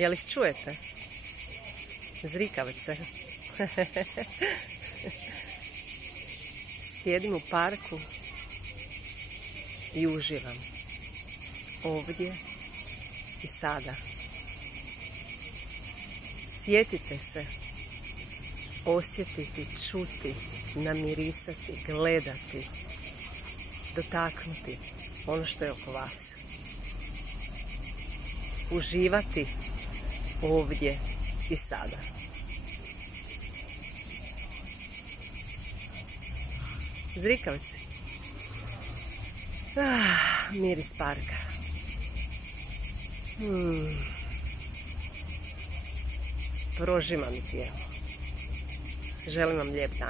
Jel ih čujete? Zrikavce. Sjedim u parku i uživam. Ovdje i sada. Sjetite se osjetiti, čuti, namirisati, gledati, dotaknuti ono što je oko vas. Uživati ovdje i sada. Zrikavci. Miris parka. Prožima mi tijelo. Želim vam lijep dan.